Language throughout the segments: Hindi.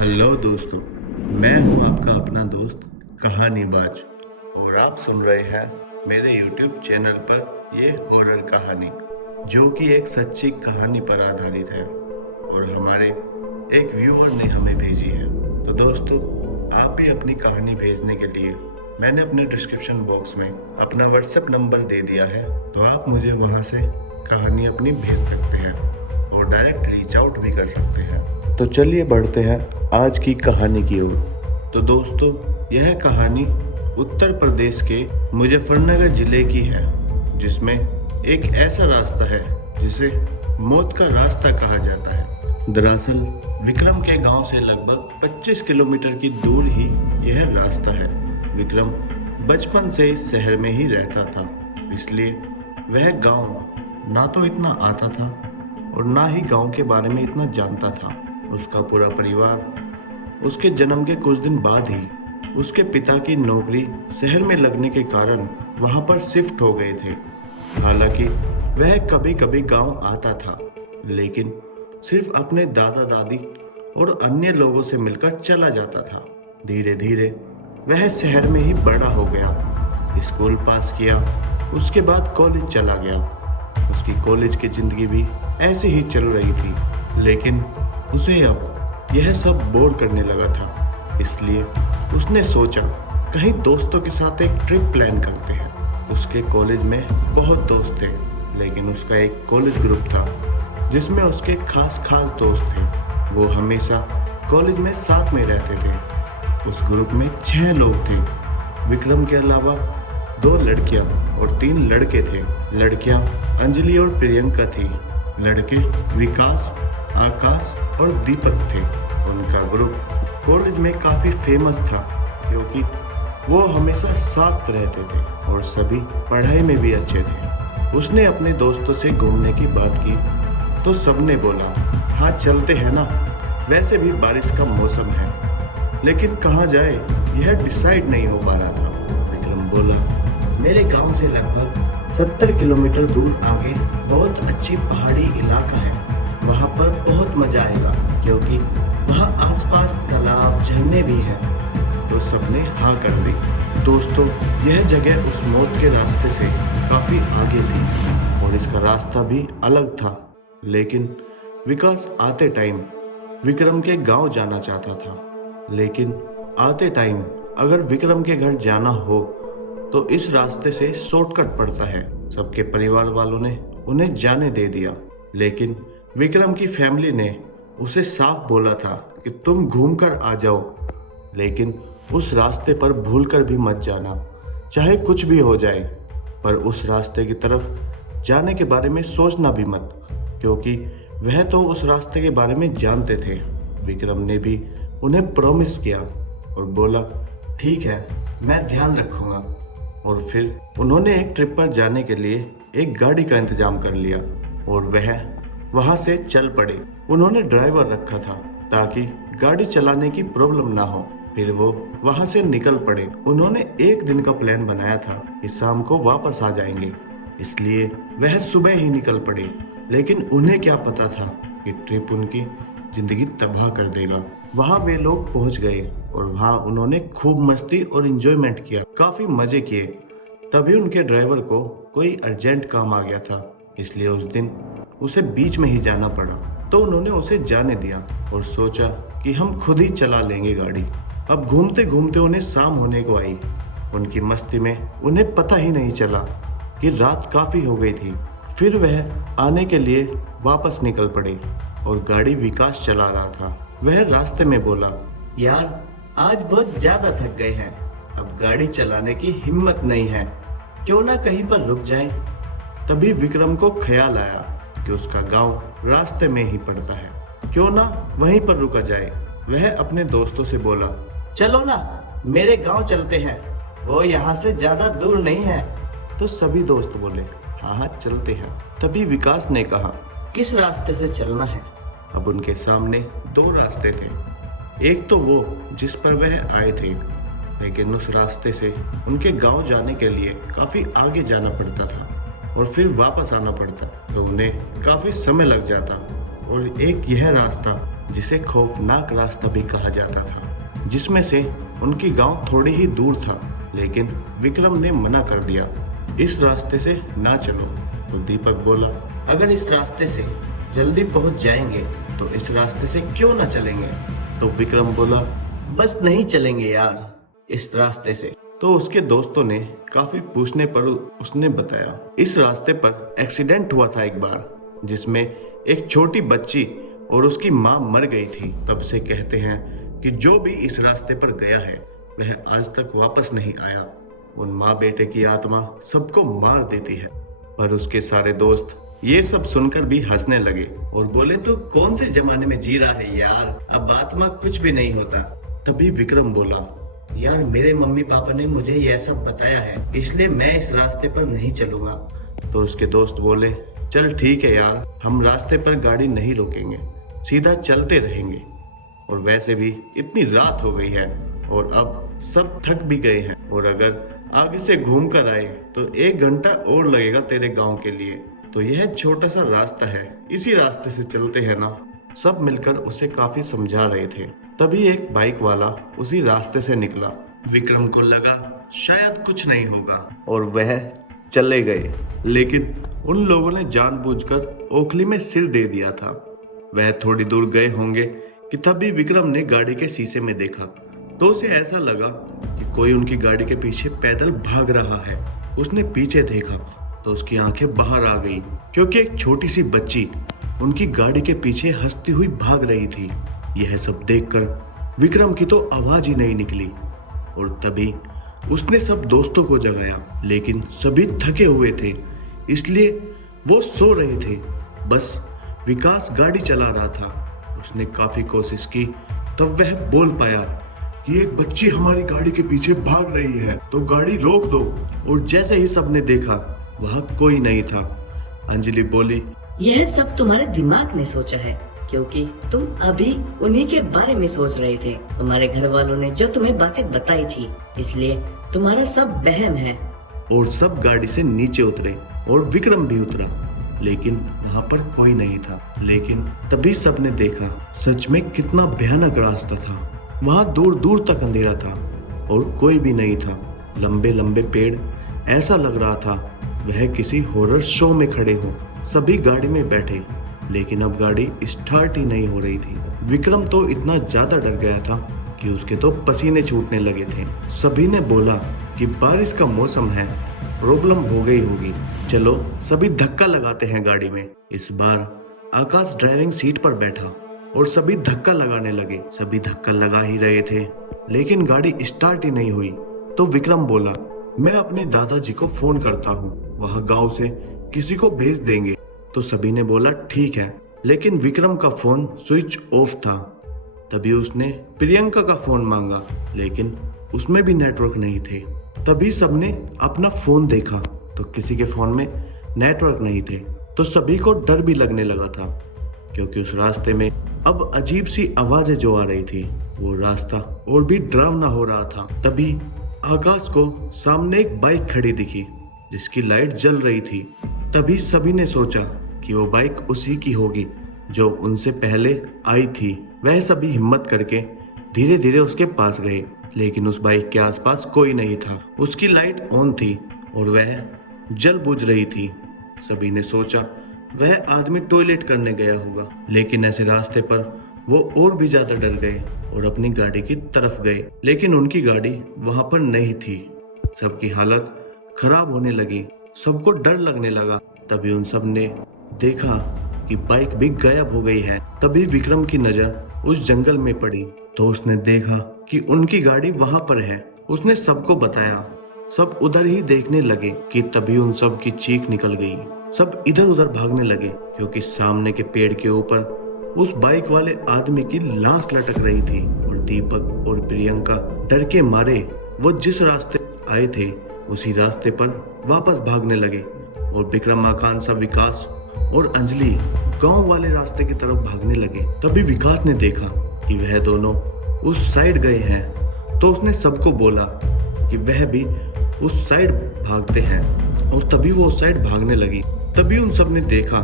हेलो दोस्तों, मैं हूं आपका अपना दोस्त कहानीबाज और आप सुन रहे हैं मेरे YouTube चैनल पर ये हॉरर कहानी जो कि एक सच्ची कहानी पर आधारित है और हमारे एक व्यूअर ने हमें भेजी है। तो दोस्तों, आप भी अपनी कहानी भेजने के लिए मैंने अपने डिस्क्रिप्शन बॉक्स में अपना व्हाट्सएप नंबर दे दिया है, तो आप मुझे वहां से कहानी अपनी भेज सकते हैं और डायरेक्ट रीच आउट भी कर सकते हैं। तो चलिए बढ़ते हैं आज की कहानी की ओर। तो दोस्तों, यह कहानी उत्तर प्रदेश के मुजफ्फरनगर जिले की है, जिसमें एक ऐसा रास्ता है जिसे मौत का रास्ता कहा जाता है। दरअसल विक्रम के गांव से लगभग 25 किलोमीटर की दूर ही यह रास्ता है। विक्रम बचपन से इस शहर में ही रहता था, इसलिए वह गांव ना तो इतना आता था और ना ही गांव के बारे में इतना जानता था। उसका पूरा परिवार उसके जन्म के कुछ दिन बाद ही उसके पिता की नौकरी शहर में लगने के कारण वहां पर शिफ्ट हो गए थे। हालांकि वह कभी कभी गांव आता था, लेकिन सिर्फ अपने दादा दादी और अन्य लोगों से मिलकर चला जाता था। धीरे धीरे वह शहर में ही बड़ा हो गया, स्कूल पास किया, उसके बाद कॉलेज चला गया। उसकी कॉलेज की जिंदगी भी ऐसे ही चल रही थी, लेकिन उसे अब यह सब बोर करने लगा था। इसलिए उसने सोचा कहीं दोस्तों के साथ एक ट्रिप प्लान करते हैं। उसके कॉलेज में बहुत दोस्त थे, लेकिन उसका एक कॉलेज ग्रुप था जिसमें उसके खास खास दोस्त थे। वो हमेशा कॉलेज में साथ में रहते थे। उस ग्रुप में 6 लोग थे। विक्रम के अलावा 2 लड़कियां और 3 लड़के थे। लड़कियां अंजलि और प्रियंका थी। लड़के विकास, आकाश और दीपक थे। उनका ग्रुप कॉलेज में काफ़ी फेमस था क्योंकि वो हमेशा साथ रहते थे और सभी पढ़ाई में भी अच्छे थे। उसने अपने दोस्तों से घूमने की बात की तो सबने बोला, हाँ चलते हैं ना, वैसे भी बारिश का मौसम है। लेकिन कहाँ जाए यह डिसाइड नहीं हो पा रहा था। विक्रम बोला, मेरे गांव से लगभग 70 किलोमीटर दूर आगे बहुत अच्छी पहाड़ी इलाका है, वहाँ पर बहुत मजा आएगा क्योंकि वहाँ आसपास तालाब, झरने भी हैं। तो सबने हाँ कर दी। दोस्तों, यह जगह उस मौत के रास्ते से काफी आगे थी और इसका रास्ता भी अलग था। लेकिन विकास आते टाइम विक्रम के गांव जाना चाहता था, लेकिन आते टाइम अगर विक्रम के घर जाना हो तो इस रास्ते से शॉर्टकट पड़ता है। सबके परिवार वालों ने उन्हें जाने दे दिया, लेकिन विक्रम की फैमिली ने उसे साफ बोला था कि तुम घूम कर आ जाओ, लेकिन उस रास्ते पर भूलकर भी मत जाना, चाहे कुछ भी हो जाए। पर उस रास्ते की तरफ जाने के बारे में सोचना भी मत, क्योंकि वह तो उस रास्ते के बारे में जानते थे। विक्रम ने भी उन्हें प्रॉमिस किया और बोला, ठीक है, मैं ध्यान रखूंगा। और फिर उन्होंने एक ट्रिप पर जाने के लिए एक गाड़ी का इंतजाम कर लिया और वह वहां से चल पड़े। उन्होंने ड्राइवर रखा था ताकि गाड़ी चलाने की प्रॉब्लम ना हो। फिर वो वहां से निकल पड़े। उन्होंने एक दिन का प्लान बनाया था कि शाम को वापस आ जाएंगे, इसलिए वह सुबह ही निकल पड़े। लेकिन उन्हें क्या पता था कि ट्रिप उनकी जिंदगी तबाह कर देगा। वहां वे लोग पहुंच गए और वहां उन्होंने खूब मस्ती और एंजॉयमेंट किया, काफी मजे किए। तभी उनके ड्राइवर को कोई अर्जेंट काम आ गया था, इसलिए उस दिन उसे बीच में ही जाना पड़ा। तो उन्होंने उसे जाने दिया और सोचा कि हम खुद ही चला लेंगे गाड़ी। अब घूमते घूमते उन्हें शाम होने को आई। उनकी मस्ती में उन्हें पता ही नहीं चला कि रात काफी हो गई थी। फिर वह आने के लिए वापस निकल पड़े और गाड़ी विकास चला रहा था। वह रास्ते में बोला, यार आज बहुत ज्यादा थक गए हैं, अब गाड़ी चलाने की हिम्मत नहीं है, क्यों ना कहीं पर रुक जाएं। तभी विक्रम को ख्याल आया कि उसका गांव रास्ते में ही पड़ता है, क्यों ना वहीं पर रुका जाए। वह अपने दोस्तों से बोला, चलो ना मेरे गांव चलते हैं, वो यहाँ से ज्यादा दूर नहीं है। तो सभी दोस्त बोले, हाँ हाँ चलते हैं। तभी विकास ने कहा, किस रास्ते से चलना है? अब उनके सामने 2 रास्ते थे। एक तो वो जिस पर वह आए थे, लेकिन उस रास्ते से उनके गांव जाने के लिए काफी आगे जाना पड़ता था और फिर वापस आना पड़ता, तो उन्हें काफी समय लग जाता। और एक यह रास्ता जिसे खौफनाक रास्ता भी कहा जाता था, जिसमें से उनकी गांव थोड़ी ही दूर था। लेकिन विक्रम ने मना कर दिया, इस रास्ते से ना चलो। तो दीपक बोला, अगर इस रास्ते से जल्दी पहुंच जाएंगे तो इस रास्ते से क्यों ना चलेंगे। तो विक्रम बोला, बस नहीं चलेंगे यार इस रास्ते से। तो उसके दोस्तों ने काफी पूछने पर उसने बताया, इस रास्ते पर एक्सीडेंट हुआ था एक बार, जिसमें एक छोटी बच्ची और उसकी माँ मर गई थी। तब से कहते हैं कि जो भी इस रास्ते पर गया है वह आज तक वापस नहीं आया। उन माँ बेटे की आत्मा सबको मार देती है। पर उसके सारे दोस्त ये सब सुनकर भी हंसने लगे और बोले, तो कौन से जमाने में जी रहा है यार, अब आत्मा कुछ भी नहीं होता। तभी विक्रम बोला, यार मेरे मम्मी पापा ने मुझे यह सब बताया है, इसलिए मैं इस रास्ते पर नहीं चलूंगा। तो उसके दोस्त बोले, चल ठीक है यार, हम रास्ते पर गाड़ी नहीं रोकेंगे, सीधा चलते रहेंगे। और वैसे भी इतनी रात हो गई है और अब सब थक भी गए हैं, और अगर आगे से घूम कर आए तो 1 घंटा और लगेगा तेरे गांव के लिए। तो यह छोटा सा रास्ता है, इसी रास्ते से चलते हैं ना। सब मिलकर उसे काफी समझा रहे थे। तभी एक बाइक वाला उसी रास्ते से निकला। विक्रम को लगा शायद कुछ नहीं होगा और वह चले गए। लेकिन उन लोगों ने जानबूझकर ओखली में सिर दे दिया था। वह थोड़ी दूर गए होंगे कि तभी विक्रम ने गाड़ी के शीशे में देखा, तो उसे ऐसा लगा कि कोई उनकी गाड़ी के पीछे पैदल भाग रहा है। उसने पीछे देखा तो उसकी आंखें बाहर आ गई, क्योंकि एक छोटी सी बच्ची उनकी गाड़ी के पीछे हंसती हुई भाग रही थी। यह सब देखकर विक्रम की तो आवाज ही नहीं निकली। और तभी उसने सब दोस्तों को जगाया, लेकिन सभी थके हुए थे, इसलिए वो सो रहे थे। बस विकास गाड़ी चला रहा था। उसने काफी कोशिश की, तब वह बोल पाया कि एक बच्ची हमारी गाड़ी के पीछे भाग रही है, तो गाड़ी रोक दो। और जैसे ही सबने देखा वहां कोई नहीं था। अंजलि बोली, यह सब तुम्हारे दिमाग ने सोचा है, क्योंकि तुम अभी उन्हीं के बारे में सोच रहे थे। तुम्हारे घर वालों ने जो तुम्हें बातें बताई थी, इसलिए तुम्हारा सब वहम है। और सब गाड़ी से नीचे उतरे और विक्रम भी उतरा, लेकिन वहां पर कोई नहीं था। लेकिन तभी सबने देखा सच में कितना भयानक रास्ता था। वहां दूर दूर तक अंधेरा था और कोई भी नहीं था। लंबे लंबे पेड़, ऐसा लग रहा था वह किसी हॉरर शो में खड़े हो। सभी गाड़ी में बैठे, लेकिन अब गाड़ी स्टार्ट ही नहीं हो रही थी। विक्रम तो इतना ज्यादा डर गया था कि उसके तो पसीने छूटने लगे थे। सभी ने बोला कि बारिश का मौसम है, प्रॉब्लम हो गई होगी, चलो सभी धक्का लगाते हैं गाड़ी में। इस बार आकाश ड्राइविंग सीट पर बैठा और सभी धक्का लगाने लगे। सभी धक्का लगा ही रहे थे, लेकिन गाड़ी स्टार्ट ही नहीं हुई। तो विक्रम बोला, मैं अपने दादाजी को फोन करता हूँ, वहाँ गांव से किसी को भेज देंगे। तो सभी ने बोला ठीक है, लेकिन विक्रम का फोन स्विच ऑफ था। तभी उसने प्रियंका का फोन मांगा, लेकिन उसमें भी नेटवर्क नहीं थे। तभी सबने अपना फोन देखा तो किसी के फोन में नेटवर्क नहीं थे। तो सभी को डर भी लगने लगा था, क्योंकि उस रास्ते में अब अजीब सी आवाजें जो आ रही थी, वो रास्ता और भी डरावना हो रहा था। तभी आकाश को सामने एक बाइक खड़ी दिखी, जिसकी लाइट जल रही थी। तभी सभी ने सोचा कि वो बाइक उसी की होगी जो उनसे पहले आई थी। वह सभी हिम्मत करके धीरे धीरे उसके पास गए, लेकिन उस बाइक के आसपास कोई नहीं था। उसकी लाइट ऑन थी और वह जल बुझ रही थी। सभी ने सोचा वह आदमी टॉयलेट करने गया होगा, लेकिन ऐसे रास्ते पर वो और भी ज्यादा डर गए और अपनी गाड़ी की तरफ गए, लेकिन उनकी गाड़ी वहां पर नहीं थी। सबकी हालत खराब होने लगी, सबको डर लगने लगा। तभी उन सब ने देखा कि बाइक भी गायब हो गई है। तभी विक्रम की नजर उस जंगल में पड़ी, तो उसने देखा कि उनकी गाड़ी वहां पर है। उसने सबको बताया, सब उधर ही देखने लगे कि तभी उन सब की चीख निकल गई। सब इधर उधर भागने लगे, क्योंकि सामने के पेड़ के ऊपर उस बाइक वाले आदमी की लाश लटक रही थी। और दीपक और प्रियंका डर के मारे वो जिस रास्ते आए थे उसी रास्ते पर वापस भागने लगे। और विक्रम, आकांक्षा, विकास और अंजलि गांव वाले रास्ते की तरफ भागने लगे। तभी विकास ने देखा कि वह दोनों उस साइड गए हैं, तो उसने सबको बोला कि वह भी उस साइड भागते हैं। और तभी वो उस साइड भागने लगी। तभी उन सब ने देखा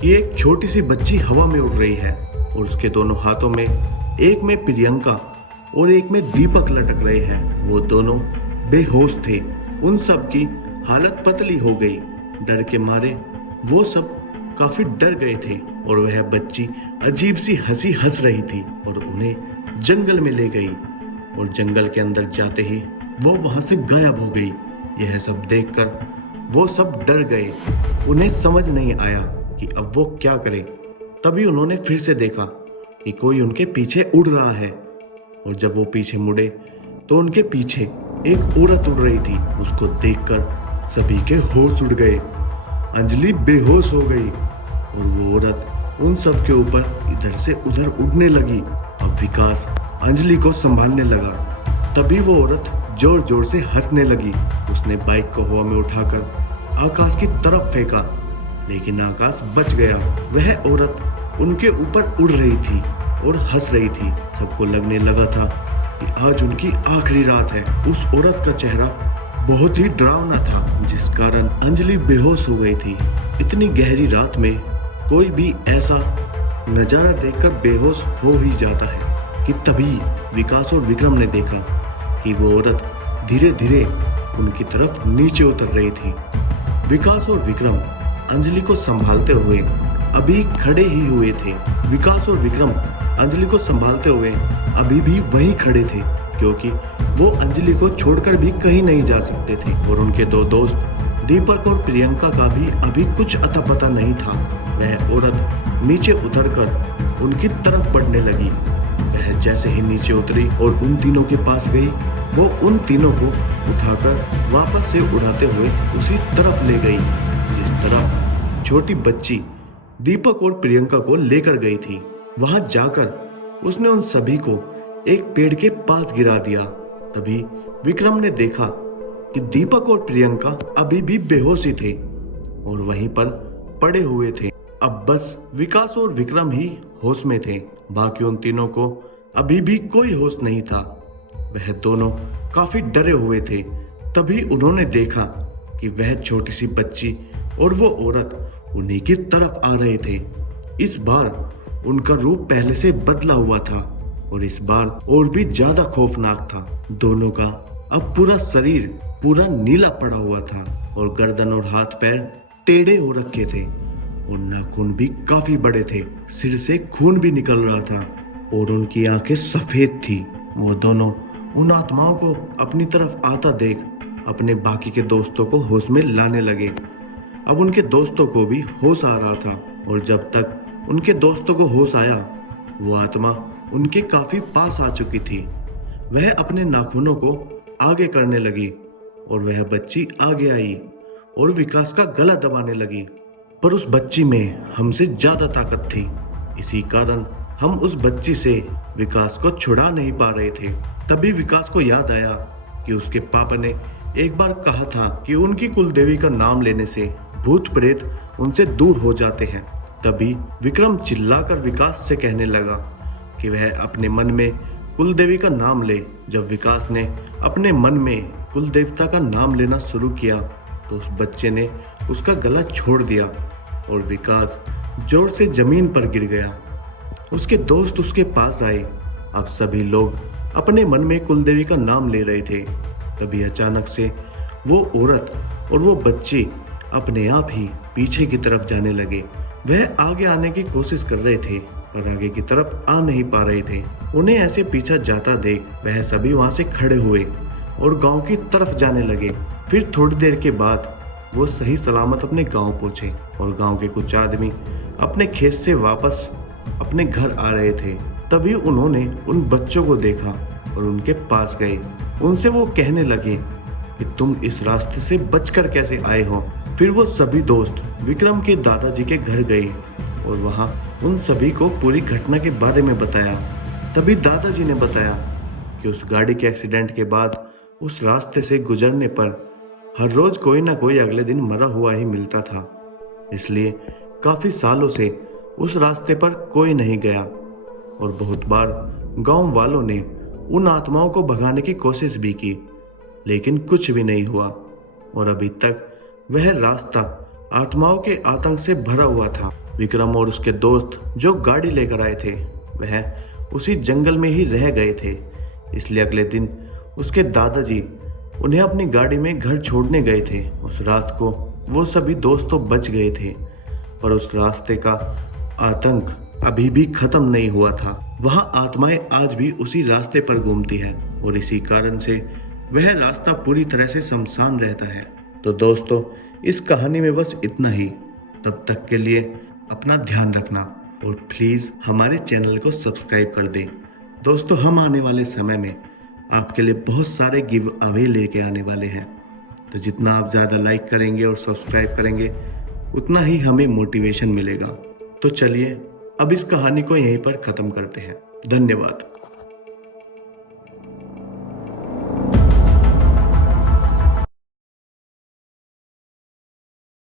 कि एक छोटी सी बच्ची हवा में उड़ रही है और उसके दोनों हाथों में, एक में प्रियंका और एक में दीपक लटक रहे हैं। वो दोनों बेहोश थे। उन सब की हालत पतली हो गई। डर के मारे वो सब काफी डर गए थे और वह बच्ची अजीब सी हंसी हंस रही थी और उन्हें जंगल में ले गई और जंगल के अंदर जाते ही वो वहां से गायब हो गई। यह सब देखकर वो सब डर गए। उन्हें समझ नहीं आया कि अब वो क्या करें। तभी उन्होंने फिर से देखा कि कोई उनके पीछे उड़ रहा है और जब वो पीछे मुड़े तो उनके पीछे एक औरत उड़ रही थी। उसको देखकर सभी के होश उड़ गए। अंजलि बेहोश हो गई और वो औरत उन सब के ऊपर इधर से उधर उड़ने लगी। अब विकास अंजलि को संभालने लगा। तभी वो औरत जोर जोर से हंसने लगी। उसने बाइक को हवा में उठाकर आकाश की तरफ फेंका, लेकिन आकाश बच गया। वह औरत उनके ऊपर उड़ रही थी और हंस रही थी। सबको लगने लगा था कि आज उनकी आखिरी रात है। उस औरत का चेहरा बहुत ही डरावना था, जिस कारण अंजलि बेहोश हो गई थी। इतनी गहरी रात में कोई भी ऐसा नजारा देखकर बेहोश हो ही जाता है कि तभी विकास और विक्रम ने देखा कि वो औरत धीरे धीरे उनकी तरफ नीचे उतर रही थी। विकास और विक्रम अंजलि को संभालते हुए अभी खड़े ही हुए थे। विकास और विक्रम अंजलि को संभालते हुए अभी भी वहीं खड़े थे, क्योंकि वो अंजलि को छोड़कर भी कहीं नहीं जा सकते थे। और उनके दो दोस्त दीपक और प्रियंका का भी अभी कुछ अता पता नहीं था। वह औरत नीचे उतरकर उनकी तरफ बढ़ने लगी। वह जैसे ही नीचे उतरी और उन तीनों के पास गई, वो उन तीनों को उठाकर वापस से उड़ाते हुए उसी तरफ ले गई जिस तरफ छोटी बच्ची दीपक और प्रियंका को लेकर गई थी। वहां जाकर उसने उन सभी को एक पेड़ के पास गिरा दिया। तभी विक्रम ने देखा कि दीपक और प्रियंका अभी भी बेहोश ही थे और वहीं पर पड़े हुए थे। अब बस विकास और विक्रम ही होश में थे। बाकी उन तीनों को अभी भी कोई होश नहीं था। वह दोनों काफी डरे हुए थे। तभी उन्होंने देखा कि वह छोटी सी बच्ची और वो औरत उन्हीं की तरफ आ रहे थे। इस बार उनका रूप पहले से बदला हुआ था और इस बार और भी ज्यादा खौफनाक था। दोनों का अब पूरा शरीर पूरा नीला पड़ा हुआ था और गर्दन और हाथ पैर टेढ़े हो रखे थे और नाखून भी काफी बड़े थे। सिर से खून भी निकल रहा था और उनकी आंखें सफेद थी। वो दोनों उन आत्माओं को अपनी तरफ आता देख अपने बाकी के दोस्तों को होश में लाने लगे। अब उनके दोस्तों को भी होश आ रहा था और जब तक उनके दोस्तों को होश आया, वो आत्मा उनके काफी पास आ चुकी थी। वह अपने नाखूनों को आगे करने लगी और वह बच्ची आगे आई और विकास का गला दबाने लगी। पर उस बच्ची में हमसे ज्यादा ताकत थी, इसी कारण हम उस बच्ची से विकास को छुड़ा नहीं पा रहे थे। तभी विकास को याद आया कि उसके पापा ने एक बार कहा था कि उनकी कुलदेवी का नाम लेने से भूत प्रेत उनसे दूर हो जाते हैं। तभी विक्रम चिल्लाकर विकास से कहने लगा कि वह अपने मन में कुलदेवी का नाम ले। जब विकास ने अपने मन में कुल देवता का नाम लेना शुरू किया तो उस बच्चे ने उसका गला छोड़ दिया और विकास जोर से जमीन पर गिर गया। उसके दोस्त उसके पास आए। अब सभी लोग अपने मन में कुलदेवी का नाम ले रहे थे। तभी अचानक से वो औरत और वो बच्चे अपने आप ही पीछे की तरफ जाने लगे। वह आगे आने की कोशिश कर रहे थे पर आगे की तरफ आ नहीं पा रहे थे। उन्हें ऐसे पीछा जाता देख वह सभी वहां से खड़े हुए और गांव की तरफ जाने लगे। फिर थोड़ी देर के बाद वो सही सलामत अपने गांव पहुंचे और गांव के कुछ आदमी अपने खेत से वापस अपने घर आ रहे थे। तभी उन्होंने उन बच्चों को देखा और उनके पास गए। उनसे वो कहने लगे कि तुम इस रास्ते से बचकर कैसे आए हो। फिर वो सभी दोस्त विक्रम के दादाजी के घर गए और वहां उन सभी को पूरी घटना के बारे में बताया। तभी दादाजी ने बताया कि उस गाड़ी के एक्सीडेंट के बाद उस रास्ते से गुजरने पर हर रोज कोई ना कोई अगले दिन मरा हुआ ही मिलता था, इसलिए काफी सालों से उस रास्ते पर कोई नहीं गया और बहुत बार गांव वालों ने उन आत्माओं को भगाने की कोशिश भी की, लेकिन कुछ भी नहीं हुआ और अभी तक वह रास्ता आत्माओं के आतंक से भरा हुआ था। विक्रम और उसके दोस्त जो गाड़ी लेकर आए थे वह उसी जंगल में ही रह गए थे। इसलिए अगले दिन उसके दादाजी उन्हें अपनी गाड़ी में घर छोड़ने गए थे। उस रात को वो सभी दोस्त तो बच गए थे, पर उस रास्ते का आतंक अभी भी खत्म नहीं हुआ था। वहां आत्माएं आज भी उसी रास्ते पर घूमती हैं और इसी कारण से वह रास्ता पूरी तरह से सुनसान रहता है। तो दोस्तों, इस कहानी में बस इतना ही। तब तक के लिए अपना ध्यान रखना और प्लीज़ हमारे चैनल को सब्सक्राइब कर दें। दोस्तों, हम आने वाले समय में आपके लिए बहुत सारे गिव अवे लेके आने वाले हैं, तो जितना आप ज़्यादा लाइक करेंगे और सब्सक्राइब करेंगे उतना ही हमें मोटिवेशन मिलेगा। तो चलिए अब इस कहानी को यहीं पर ख़त्म करते हैं। धन्यवाद।